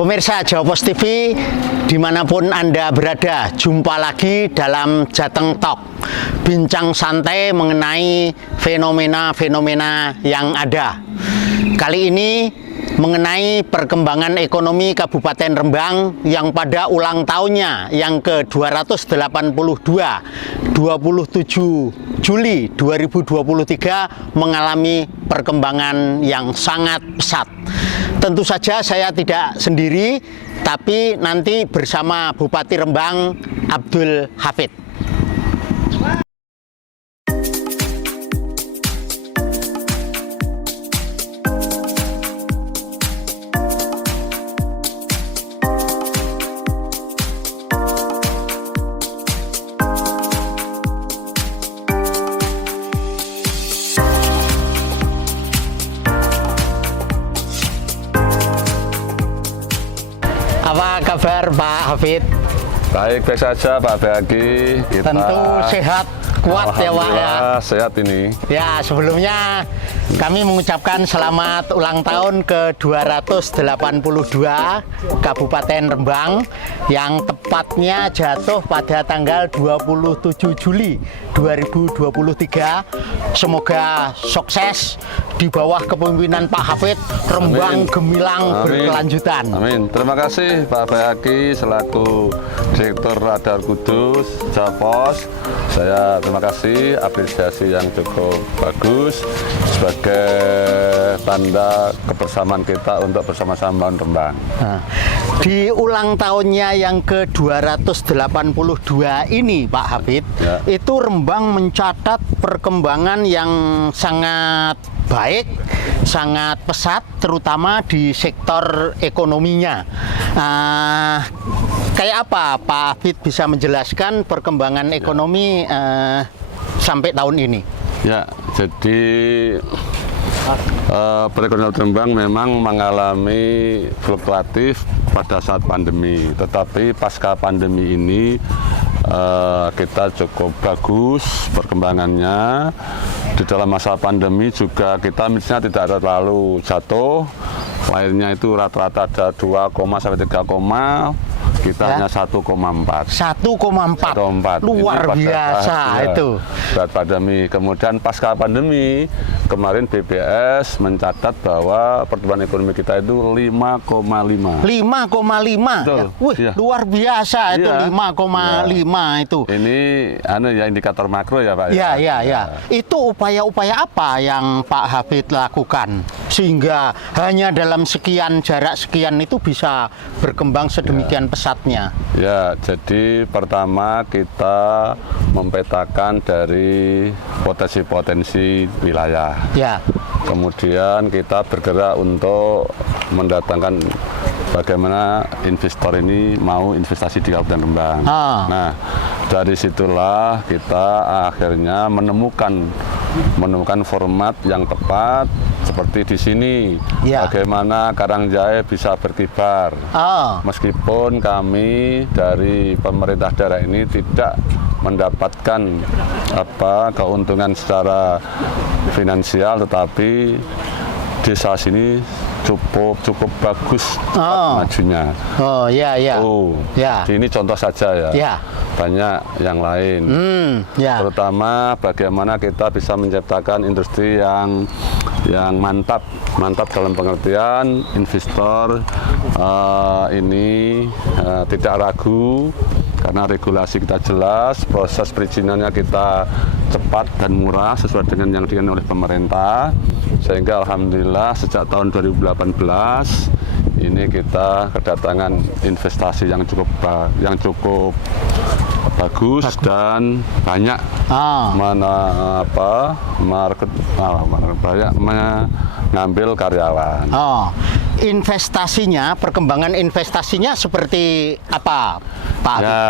Pemirsa Jawa Pos TV, dimanapun Anda berada, jumpa lagi dalam Jateng Talk, bincang santai mengenai fenomena-fenomena yang ada. Kali ini mengenai perkembangan ekonomi Kabupaten Rembang yang pada ulang tahunnya yang ke-282, 27 Juli 2023 mengalami perkembangan yang sangat pesat. Tentu saja saya tidak sendiri, tapi nanti bersama Bupati Rembang, Abdul Hafid. Apa kabar Pak Hafid? Baik saja Pak Bagi. Tentu sehat, kuat ya Pak ya. Sehat ini. Ya, sebelumnya kami mengucapkan selamat ulang tahun ke-282 Kabupaten Rembang yang tepatnya jatuh pada tanggal 27 Juli 2023. Semoga sukses di bawah kepemimpinan Pak Hafid, Rembang gemilang berkelanjutan. Amin. Terima kasih Pak Bagi selaku Direktur Radar Kudus Jawa Pos. Saya terima kasih apresiasi yang cukup bagus sebagai tanda kebersamaan kita untuk bersama-sama membangun Rembang. Nah, di ulang tahunnya yang ke-282 ini Pak Hafid, Ya. itu Rembang mencatat perkembangan yang sangat baik, sangat pesat, terutama di sektor ekonominya. Kayak apa Pak Hafid bisa menjelaskan perkembangan ekonomi sampai tahun ini? Ya, jadi perekonomian Rembang memang mengalami fluktuatif pada saat pandemi, tetapi pasca pandemi ini kita cukup bagus perkembangannya. Di dalam masa pandemi juga kita misalnya tidak terlalu jatuh, lahirnya itu rata-rata ada 2, sampai 3, kita hanya 1,4. 1,4 luar biasa ya, itu. Saat pandemi. Kemudian pasca pandemi kemarin BPS mencatat bahwa pertumbuhan ekonomi kita itu 5,5. 5,5. Betul, Ya, wih, iya. luar biasa itu. Iya. 5,5 itu. Ini ya indikator makro ya Pak. Ya. Itu upaya-upaya apa yang Pak Hafid lakukan sehingga hanya dalam jarak sekian itu bisa berkembang sedemikian pesatnya? Ya, jadi pertama kita mempetakan dari potensi-potensi wilayah. Ya. Kemudian kita bergerak untuk mendatangkan bagaimana investor ini mau investasi di Kabupaten Rembang. Nah, dari situlah kita akhirnya menemukan format yang tepat seperti di sini. Ya. Bagaimana Karangjae bisa berkibar. Meskipun kami dari pemerintah daerah ini tidak mendapatkan keuntungan secara finansial, tetapi desa sini cukup bagus majunya. Ini contoh saja ya. Banyak yang lain. Terutama bagaimana kita bisa menciptakan industri yang mantap dalam pengertian investor ini tidak ragu karena regulasi kita jelas, proses perizinannya kita cepat dan murah sesuai dengan yang diinginkan oleh pemerintah, sehingga alhamdulillah sejak tahun 2018 ini kita kedatangan investasi yang cukup bagus dan banyak mengambil karyawan. Investasinya, perkembangan investasinya seperti apa Pak Habib? Ya,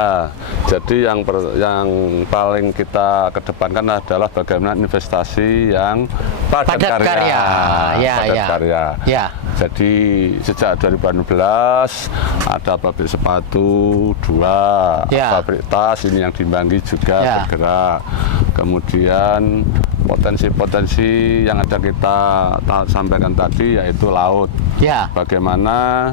jadi yang paling kita kedepankan adalah bagaimana investasi yang padat karya. Ya, padat ya. karya. Ya. Jadi sejak 2018 ada pabrik sepatu 2, Ya. pabrik tas ini yang di Banggi juga Ya. bergerak. Kemudian potensi-potensi yang ada kita sampaikan tadi yaitu laut. Ya. Bagaimana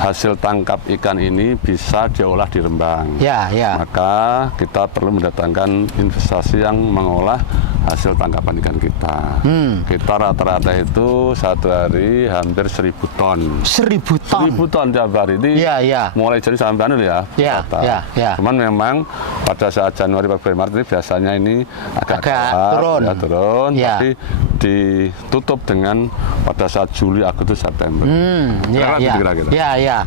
hasil tangkap ikan ini bisa diolah di Rembang. Ya, ya. Maka kita perlu mendatangkan investasi yang mengolah hasil tangkapan ikan kita. Kita rata-rata itu satu hari hampir 1.000 ton. 1.000 ton. 1.000 ton tiap hari ini. Ya, ya. Mulai jadi sampai ya. Ya, rata. ya, ya. Cuman memang pada saat Januari, Februari, Maret ini biasanya ini agak turun. Ya, turun. Ya. Tapi ditutup dengan pada saat Juli, Agustus, September. Ya, ya. Kira-kira. Ya, ya.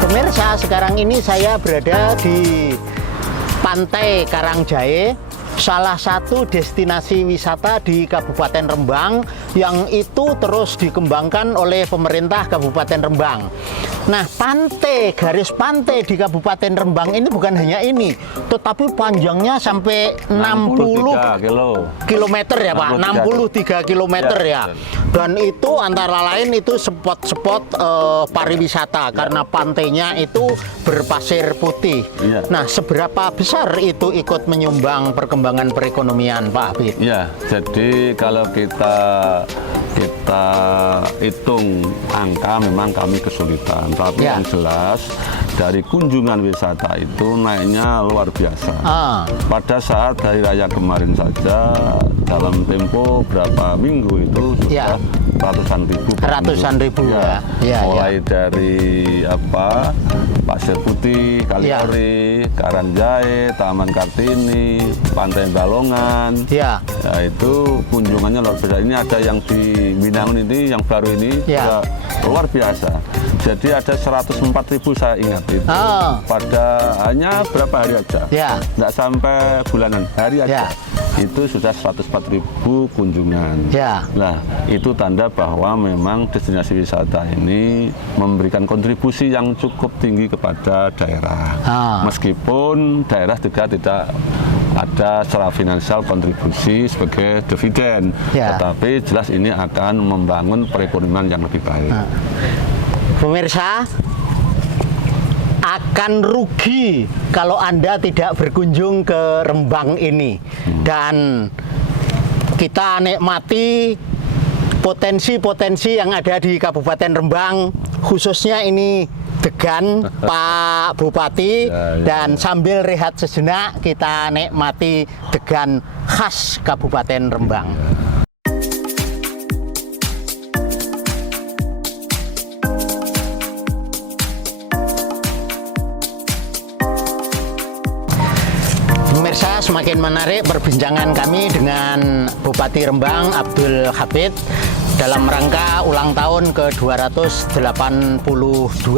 Pemirsa, sekarang ini saya berada di Pantai Karangjae, salah satu destinasi wisata di Kabupaten Rembang yang itu terus dikembangkan oleh pemerintah Kabupaten Rembang. Nah, garis pantai di Kabupaten Rembang ini bukan hanya ini, tetapi panjangnya sampai 60 kilometer ya Pak, 63 kilometer ya. Dan itu antara lain itu spot-spot pariwisata karena pantainya itu berpasir putih. Iya. Nah, seberapa besar itu ikut menyumbang perkembangan perekonomian Pak Habib? Ya, jadi kalau kita hitung angka memang kami kesulitan, tapi Ya. yang jelas dari kunjungan wisata itu naiknya luar biasa. Pada saat hari raya kemarin saja dalam tempo berapa minggu itu sudah Ya. ratusan ribu. Ratusan ribu ya. Ya, Mulai dari Pasir Putih, Kaliori, Karangjae, Taman Kartini, Pantai Balongan. Ya. Ya, itu kunjungannya luar biasa. Ini ada yang di Binangun ini, yang baru ini Ya. juga luar biasa. Jadi ada 104.000 saya ingat itu. Pada hanya berapa hari aja. Ya. Nggak sampai bulanan, hari aja. Ya. Itu sudah 104.000 kunjungan. Ya. Nah, itu tanda bahwa memang destinasi wisata ini memberikan kontribusi yang cukup tinggi kepada daerah. Meskipun daerah juga tidak ada secara finansial kontribusi sebagai dividen, Ya. tetapi jelas ini akan membangun perekonomian yang lebih baik. Pemirsa, akan rugi kalau Anda tidak berkunjung ke Rembang ini. Dan kita nikmati potensi-potensi yang ada di Kabupaten Rembang, khususnya ini Degan, Pak Bupati. Ya. Dan sambil rehat sejenak, kita nikmati Degan khas Kabupaten Rembang. Pemirsa, semakin menarik perbincangan kami dengan Bupati Rembang Abdul Habib dalam rangka ulang tahun ke-282,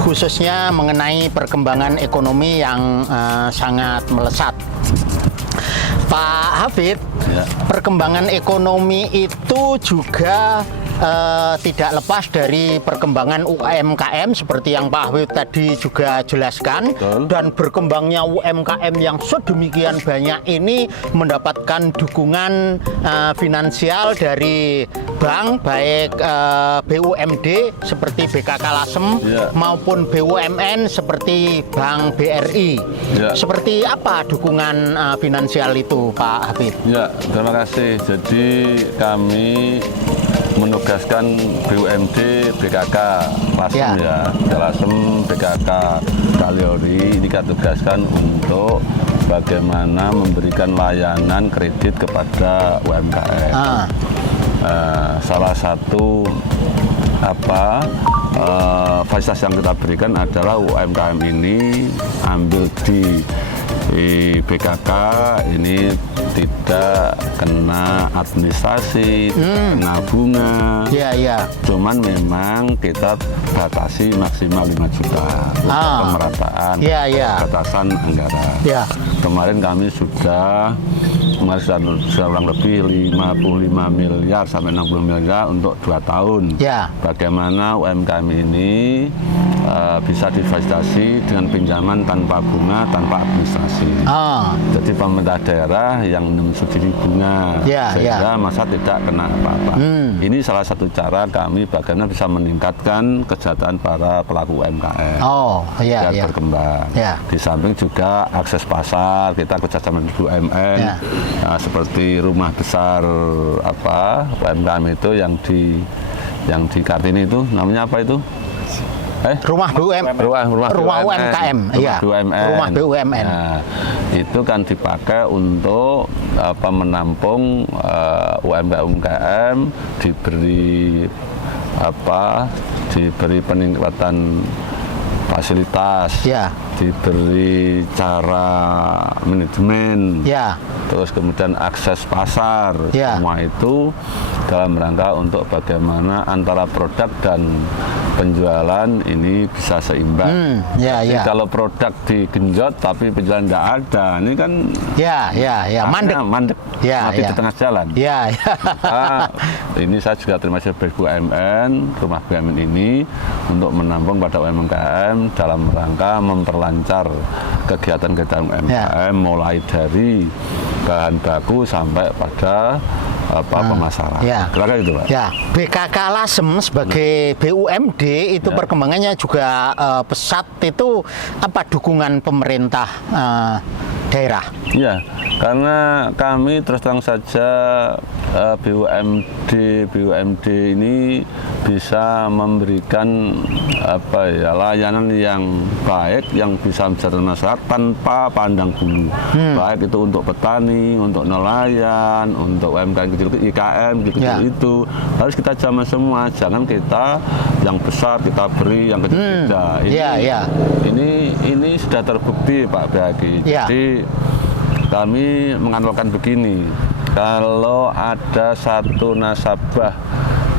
khususnya mengenai perkembangan ekonomi yang sangat melesat. Pak Habib, Ya. perkembangan ekonomi itu juga tidak lepas dari perkembangan UMKM seperti yang Pak Habib tadi juga jelaskan. Betul. Dan berkembangnya UMKM yang sedemikian banyak ini mendapatkan dukungan finansial dari bank, baik BUMD seperti BKK Lasem Ya. maupun BUMN seperti Bank BRI. Ya. Seperti apa dukungan finansial itu Pak Habib? Ya, terima kasih. Jadi kami menugaskan BUMD, BKK Lasem Ya. Lasem, BKK Kaliori ini kita tugaskan untuk bagaimana memberikan layanan kredit kepada UMKM. Salah satu fasilitas yang kita berikan adalah UMKM ini ambil di BKK ini tidak kena administrasi, tidak kena bunga. Iya, iya. Cuman memang kita batasi maksimal 5 juta untuk pemerataan, Iya, iya. batasan anggaran. Iya. Kemarin kami sudah kurang lebih 55 miliar sampai 60 miliar untuk 2 tahun. Ya. Bagaimana UMKM ini bisa difasilitasi dengan pinjaman tanpa bunga, tanpa administrasi. Jadi pemerintah daerah yang mensubsidi bunga, sehingga masa tidak kena apa-apa. Ini salah satu cara kami bagaimana bisa meningkatkan kesejahteraan para pelaku UMKM biar berkembang. Di samping juga akses pasar, kita kerjasama dengan BUMN, seperti rumah besar UMKM itu yang di Kartini itu namanya apa itu? Rumah UMKM, iya. Rumah BUMN. Nah, itu kan dipakai untuk menampung UMKM, diberi peningkatan fasilitas, diberi cara manajemen, terus kemudian akses pasar, semua itu dalam rangka untuk bagaimana antara produk dan penjualan ini bisa seimbang. Jadi kalau produk digenjot tapi penjualan tidak ada, ini kan mandek, mati di tengah jalan. Ini saya juga terima kasih dari BUMN, rumah BUMN ini untuk menampung pada UMKM dalam rangka memperlancar kegiatan-kegiatan UMKM mulai dari bahan baku sampai pada pemasaran. Kira-kira gitu, Pak. BKK Lasem sebagai BUMD itu perkembangannya juga pesat. Itu apa dukungan pemerintah daerah? Iya, karena kami terus terang saja BUMD ini bisa memberikan layanan yang baik yang bisa menjadi masyarakat tanpa pandang bulu. Baik itu untuk petani, untuk nelayan, untuk UMKM kecil, IKM kecil itu harus kita jamah semua. Jangan kita yang besar kita beri, yang kecil tidak. Ini sudah terbukti Pak Bagi. Jadi kami menganalogkan begini, kalau ada satu nasabah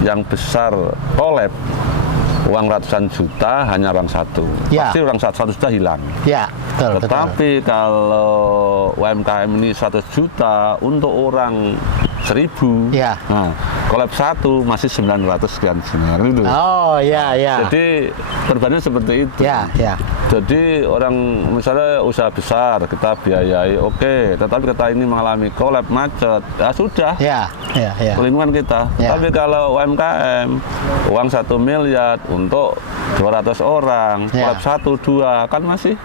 yang besar kolab, uang ratusan juta hanya orang satu, pasti orang 100 juta hilang. Tetapi kalau UMKM ini 100 juta untuk orang 1000, nah kolab satu masih 900 sekian itu. Jadi perbandingan seperti itu. Jadi orang misalnya usaha besar kita biayai tetapi kita ini mengalami kolab macet, sudah lingkungan kita. Tapi kalau UMKM uang 1 miliar untuk 200 orang, kolab 1-2 kan masih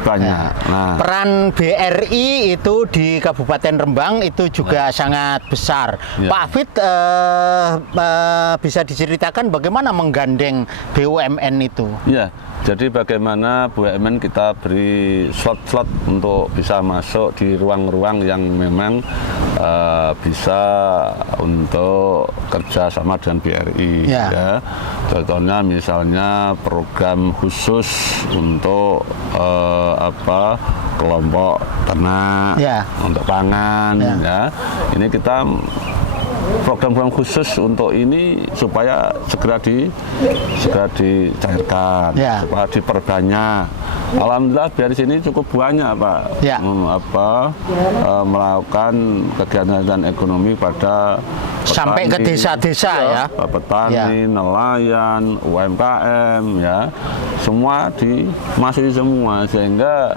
banyak. Nah, peran BRI itu di Kabupaten Rembang itu juga sangat besar. Pak Fit, bisa diceritakan bagaimana menggandeng BUMN itu? Jadi bagaimana BUMN kita beri slot-slot untuk bisa masuk di ruang-ruang yang memang bisa untuk kerja sama dengan BRI. Contohnya misalnya program khusus untuk kelompok ternak, untuk pangan. Ini kita program-program khusus untuk ini supaya segera dicairkan, supaya diperbanyak. Alhamdulillah dari sini cukup banyak Pak, melakukan kegiatan ekonomi pada petani, sampai ke desa-desa petani, nelayan, UMKM, semua dimasuki semua, sehingga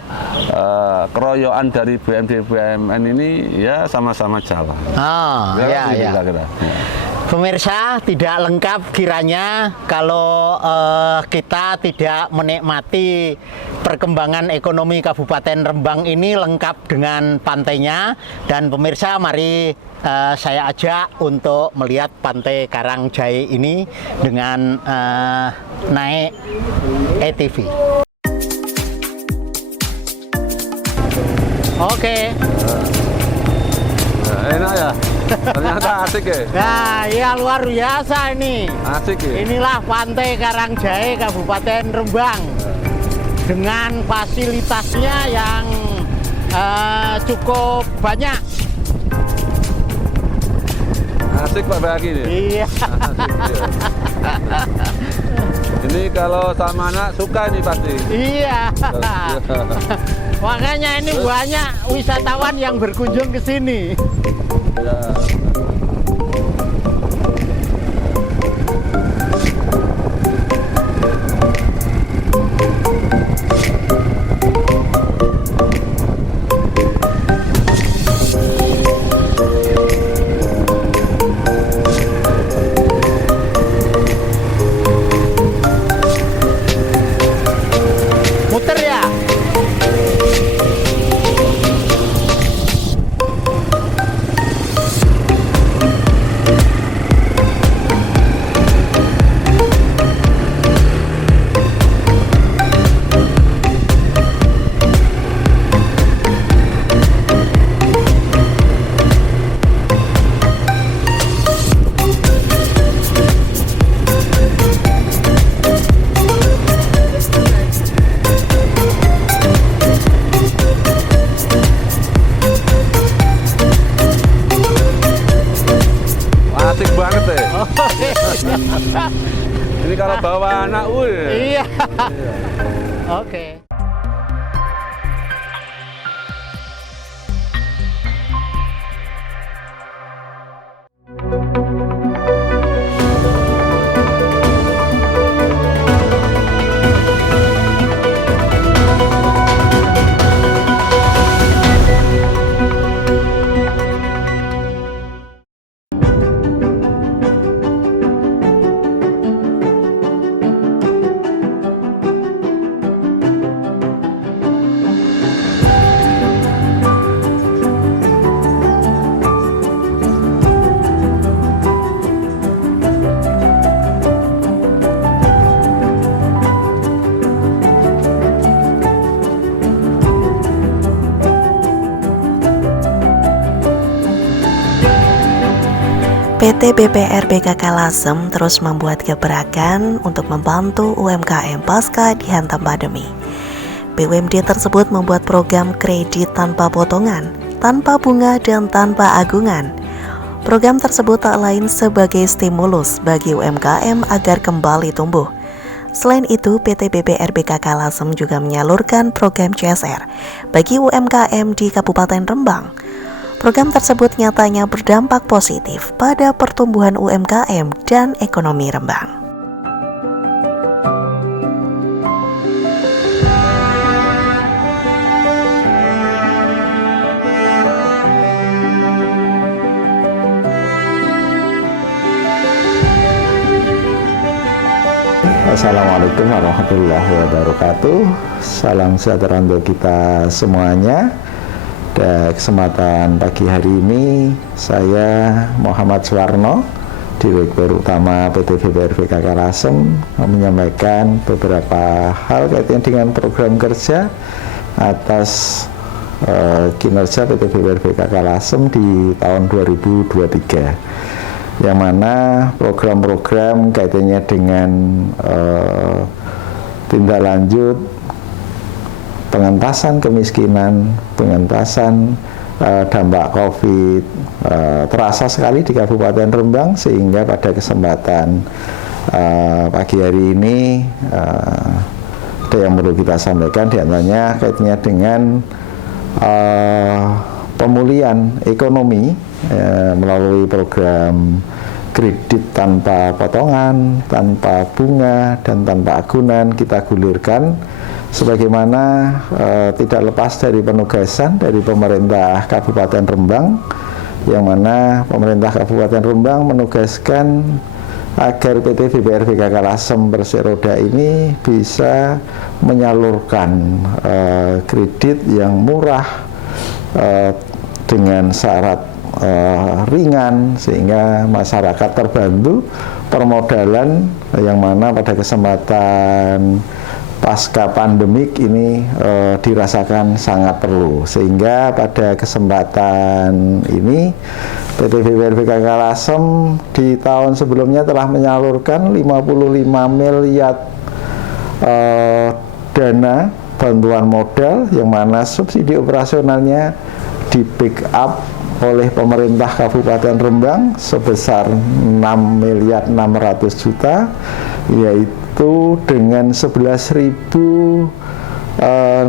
keroyokan dari BUMN ini sama-sama jalan. Pemirsa, tidak lengkap kiranya kalau kita tidak menikmati perkembangan ekonomi Kabupaten Rembang ini lengkap dengan pantainya. Dan pemirsa, mari saya ajak untuk melihat Pantai Karangjae ini dengan naik ATV. Oke. Enak ya? Ternyata asik ya? Nah, ya luar biasa ini. Asik ya? Inilah Pantai Karangjae Kabupaten Rembang dengan fasilitasnya yang Cukup banyak. Asik Pak Bagi nih. Iya. Asik, iya. Ini kalau sama anak suka nih pasti. Iya. Makanya ini banyak wisatawan yang berkunjung ke sini. Ya. Muter ya. Asik banget ya. Ini kalau bawa anak, Iya. Oke. PT BPR BKK Lasem terus membuat gebrakan untuk membantu UMKM pasca dihantam pandemi. BUMD tersebut membuat program kredit tanpa potongan, tanpa bunga dan tanpa agungan. Program tersebut tak lain sebagai stimulus bagi UMKM agar kembali tumbuh. Selain itu, PT BPR BKK Lasem juga menyalurkan program CSR bagi UMKM di Kabupaten Rembang. Program tersebut nyatanya berdampak positif pada pertumbuhan UMKM dan ekonomi Rembang. Assalamualaikum warahmatullahi wabarakatuh. Salam sejahtera untuk kita semuanya. Pada kesempatan pagi hari ini, saya Muhammad Suwarno, Direktur Utama PT BPR BKK Lasem, menyampaikan beberapa hal kaitannya dengan program kerja atas kinerja PT BPR BKK Lasem di tahun 2023, yang mana program-program kaitannya dengan tindak lanjut pengentasan kemiskinan, pengentasan dampak COVID terasa sekali di Kabupaten Rembang, sehingga pada kesempatan pagi hari ini ada yang perlu kita sampaikan, diantaranya kaitannya dengan pemulihan ekonomi melalui program kredit tanpa potongan, tanpa bunga, dan tanpa agunan kita gulirkan, sebagaimana tidak lepas dari penugasan dari pemerintah Kabupaten Rembang, yang mana pemerintah Kabupaten Rembang menugaskan agar PT BPR BKK Lasem Bersih Roda ini bisa menyalurkan kredit yang murah dengan syarat ringan, sehingga masyarakat terbantu permodalan, yang mana pada kesempatan pasca pandemik ini dirasakan sangat perlu, sehingga pada kesempatan ini PT BPR BKK Lasem di tahun sebelumnya telah menyalurkan 55 miliar dana bantuan modal yang mana subsidi operasionalnya di pick up oleh pemerintah Kabupaten Rembang sebesar 6.600.000.000, yaitu dengan 11.000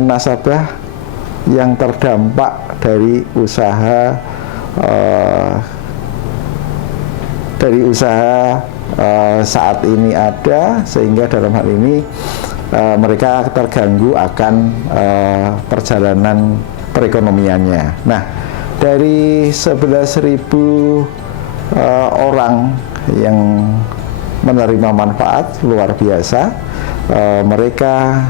nasabah yang terdampak dari usaha saat ini ada, sehingga dalam hal ini mereka terganggu akan perjalanan perekonomiannya. Nah, dari 11.000 orang yang menerima manfaat luar biasa, mereka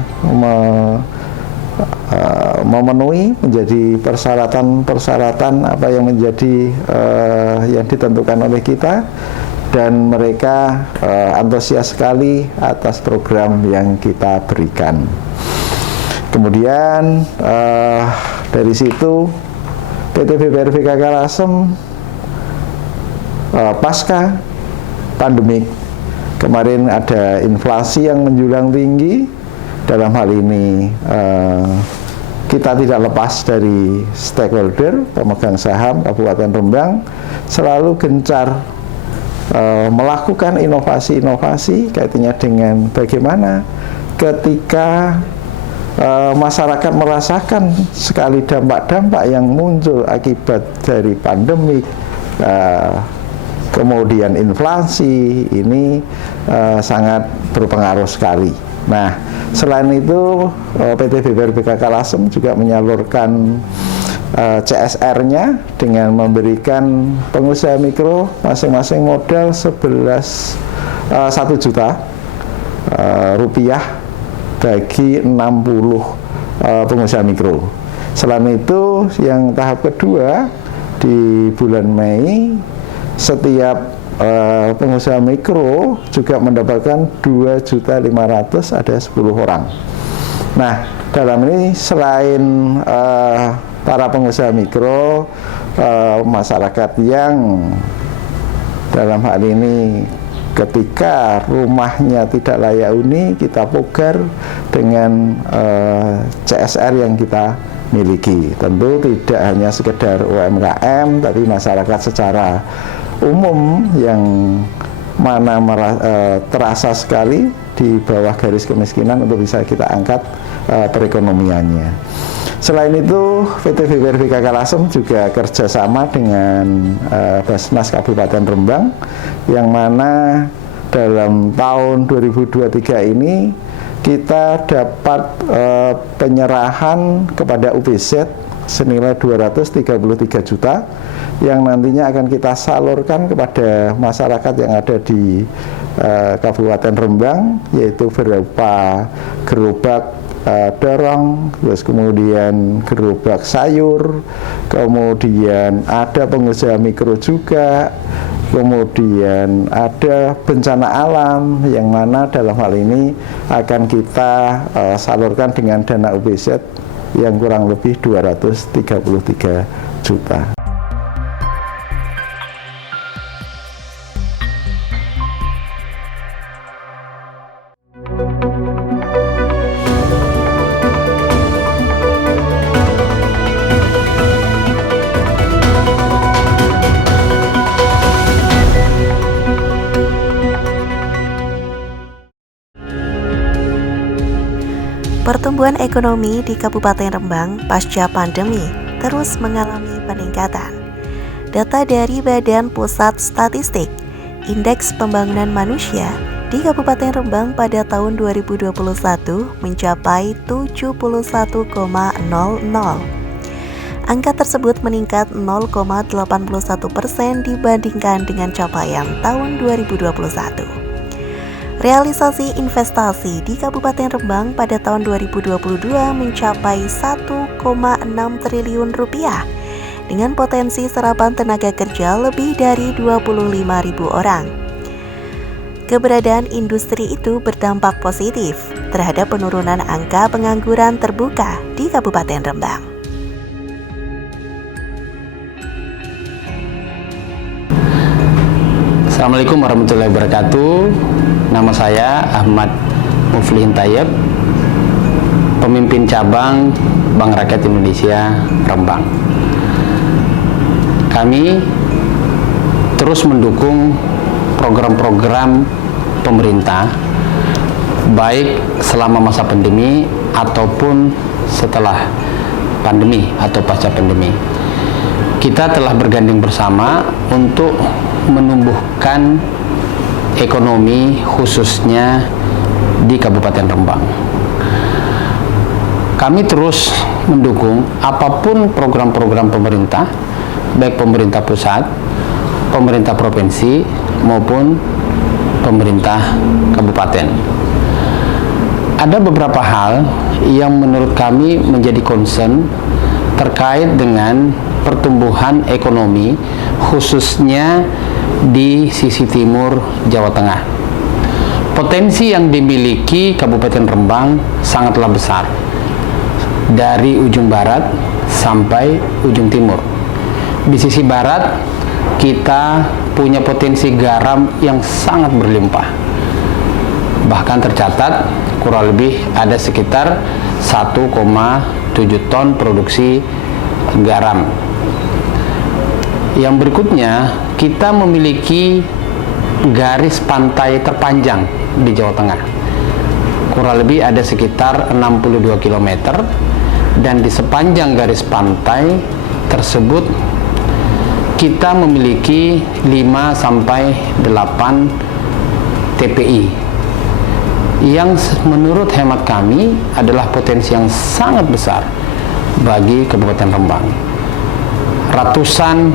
memenuhi menjadi persyaratan apa yang menjadi yang ditentukan oleh kita, dan mereka antusias sekali atas program yang kita berikan. Kemudian dari situ PT BPR BKK Lasem pasca pandemik kemarin ada inflasi yang menjulang tinggi. Dalam hal ini kita tidak lepas dari stakeholder, pemegang saham Kabupaten Rembang selalu gencar melakukan inovasi-inovasi kaitannya dengan bagaimana ketika masyarakat merasakan sekali dampak-dampak yang muncul akibat dari pandemik, kemudian inflasi ini sangat berpengaruh sekali. Nah, selain itu PT BPR BKK Lasem juga menyalurkan CSR-nya dengan memberikan pengusaha mikro masing-masing modal 1 juta rupiah bagi 60 pengusaha mikro. Selain itu, yang tahap kedua di bulan Mei, setiap pengusaha mikro juga mendapatkan 2.500.000, ada 10 orang. Nah, dalam ini selain para pengusaha mikro, masyarakat yang dalam hal ini ketika rumahnya tidak layak huni, kita pugar dengan CSR yang kita miliki. Tentu tidak hanya sekedar UMKM, tapi masyarakat secara umum yang mana terasa sekali di bawah garis kemiskinan untuk bisa kita angkat perekonomiannya. Selain itu, PT BPR BKK Lasem juga kerjasama dengan Basnas Kabupaten Rembang, yang mana dalam tahun 2023 ini kita dapat penyerahan kepada UBZ senilai 233 juta yang nantinya akan kita salurkan kepada masyarakat yang ada di Kabupaten Rembang, yaitu berupa gerobak dorong, terus kemudian gerobak sayur, kemudian ada pengusaha mikro juga, kemudian ada bencana alam yang mana dalam hal ini akan kita salurkan dengan dana UBZ yang kurang lebih 233 juta. Pertumbuhan ekonomi di Kabupaten Rembang pasca pandemi terus mengalami peningkatan. Data dari Badan Pusat Statistik, Indeks Pembangunan Manusia di Kabupaten Rembang pada tahun 2021 mencapai 71,00. Angka tersebut meningkat 0,81% dibandingkan dengan capaian tahun 2021. Realisasi investasi di Kabupaten Rembang pada tahun 2022 mencapai 1,6 triliun rupiah dengan potensi serapan tenaga kerja lebih dari 25.000 orang. Keberadaan industri itu berdampak positif terhadap penurunan angka pengangguran terbuka di Kabupaten Rembang. Assalamualaikum warahmatullahi wabarakatuh. Nama saya Ahmad Muflihin Tayyib, pemimpin cabang Bank Rakyat Indonesia Rembang. Kami terus mendukung program-program pemerintah baik selama masa pandemi ataupun setelah pandemi atau pasca pandemi. Kita telah bergandeng bersama untuk menumbuhkan ekonomi khususnya di Kabupaten Rembang. Kami terus mendukung apapun program-program pemerintah, baik pemerintah pusat, pemerintah provinsi, maupun pemerintah kabupaten. Ada beberapa hal yang menurut kami menjadi concern terkait dengan pertumbuhan ekonomi, khususnya di sisi timur Jawa Tengah. Potensi yang dimiliki Kabupaten Rembang sangatlah besar, dari ujung barat sampai ujung timur. Di sisi barat, kita punya potensi garam yang sangat berlimpah. Bahkan tercatat kurang lebih ada sekitar 1,7 ton produksi garam. Yang berikutnya, kita memiliki garis pantai terpanjang di Jawa Tengah. Kurang lebih ada sekitar 62 km, dan di sepanjang garis pantai tersebut kita memiliki 5-8 TPI yang menurut hemat kami adalah potensi yang sangat besar bagi Kabupaten Rembang. Ratusan,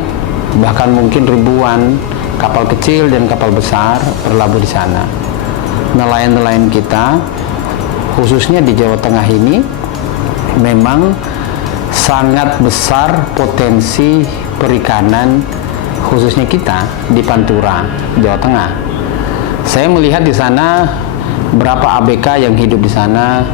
bahkan mungkin ribuan kapal kecil dan kapal besar berlabuh di sana. Nelayan-nelayan kita, khususnya di Jawa Tengah ini, memang sangat besar potensi perikanan, khususnya kita di Pantura, Jawa Tengah. Saya melihat di sana berapa ABK yang hidup di sana,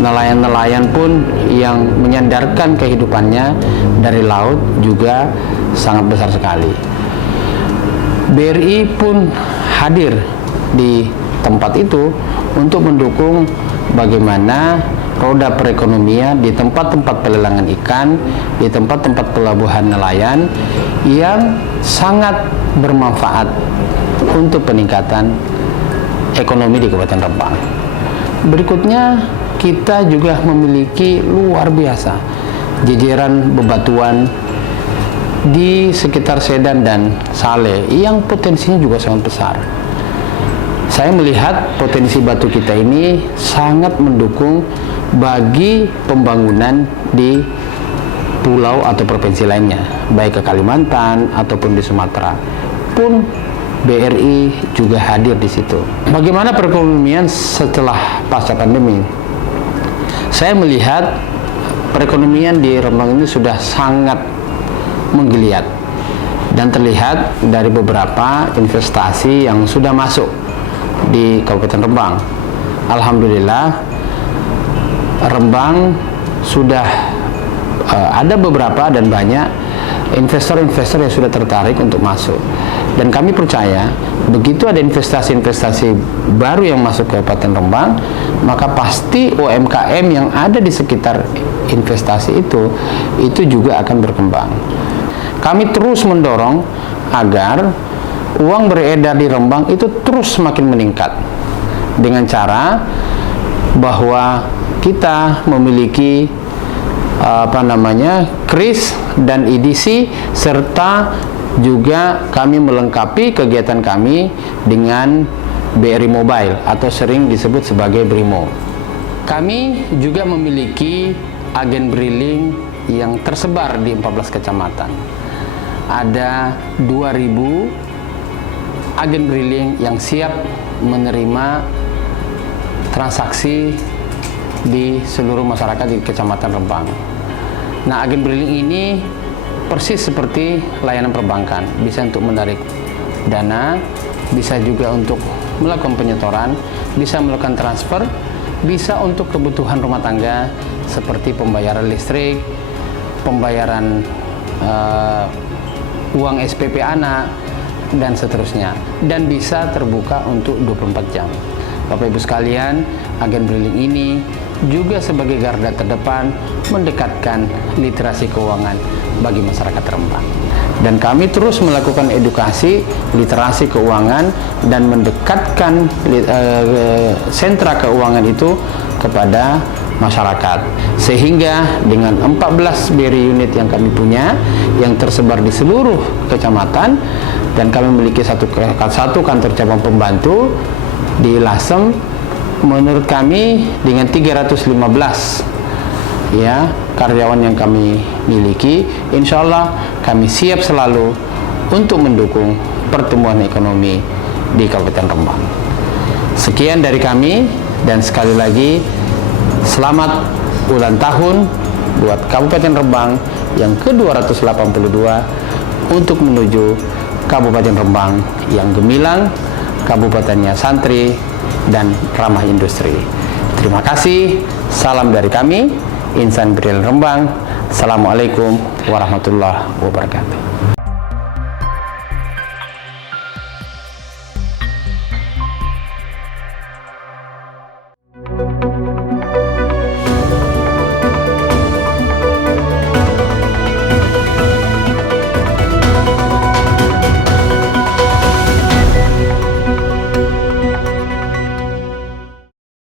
nelayan-nelayan pun yang menyandarkan kehidupannya dari laut juga sangat besar sekali. BRI pun hadir di tempat itu untuk mendukung bagaimana roda perekonomian di tempat-tempat pelelangan ikan, di tempat-tempat pelabuhan nelayan yang sangat bermanfaat untuk peningkatan ekonomi di Kabupaten Rembang. Berikutnya, kita juga memiliki luar biasa jejeran bebatuan di sekitar Sedan dan Saleh yang potensinya juga sangat besar. Saya melihat potensi batu kita ini sangat mendukung bagi pembangunan di pulau atau provinsi lainnya, baik ke Kalimantan ataupun di Sumatera pun. BRI juga hadir di situ. Bagaimana perekonomian setelah pasca pandemi? Saya melihat perekonomian di Rembang ini sudah sangat menggeliat dan terlihat dari beberapa investasi yang sudah masuk di Kabupaten Rembang. Alhamdulillah, Rembang sudah ada beberapa dan banyak investor-investor yang sudah tertarik untuk masuk. Dan kami percaya begitu ada investasi-investasi baru yang masuk ke Kabupaten Rembang, maka pasti UMKM yang ada di sekitar investasi itu juga akan berkembang. Kami terus mendorong agar uang beredar di Rembang itu terus semakin meningkat dengan cara bahwa kita memiliki KRIS dan EDC, serta juga kami melengkapi kegiatan kami dengan BRI Mobile atau sering disebut sebagai BRIMO. Kami juga memiliki agen briling yang tersebar di 14 kecamatan. Ada 2.000 agen briling yang siap menerima transaksi di seluruh masyarakat di Kecamatan Rembang. Nah, agen briling ini persis seperti layanan perbankan, bisa untuk menarik dana, bisa juga untuk melakukan penyetoran, bisa melakukan transfer, bisa untuk kebutuhan rumah tangga seperti pembayaran listrik, pembayaran uang SPP anak, dan seterusnya, dan bisa terbuka untuk 24 jam. Bapak Ibu sekalian, agen briling ini juga sebagai garda terdepan mendekatkan literasi keuangan bagi masyarakat Rembang. Dan kami terus melakukan edukasi literasi keuangan dan mendekatkan sentra keuangan itu kepada masyarakat, sehingga dengan 14 BRI unit yang kami punya yang tersebar di seluruh kecamatan, dan kami memiliki satu kantor cabang pembantu di Lasem, menurut kami dengan 315 ya karyawan yang kami miliki, insya Allah kami siap selalu untuk mendukung pertumbuhan ekonomi di Kabupaten Rembang. Sekian dari kami, dan sekali lagi selamat ulang tahun buat Kabupaten Rembang yang ke-282 untuk menuju Kabupaten Rembang yang gemilang, kabupatennya santri dan ramah industri. Terima kasih, salam dari kami, Insan Bril Rembang. Assalamualaikum warahmatullahi wabarakatuh.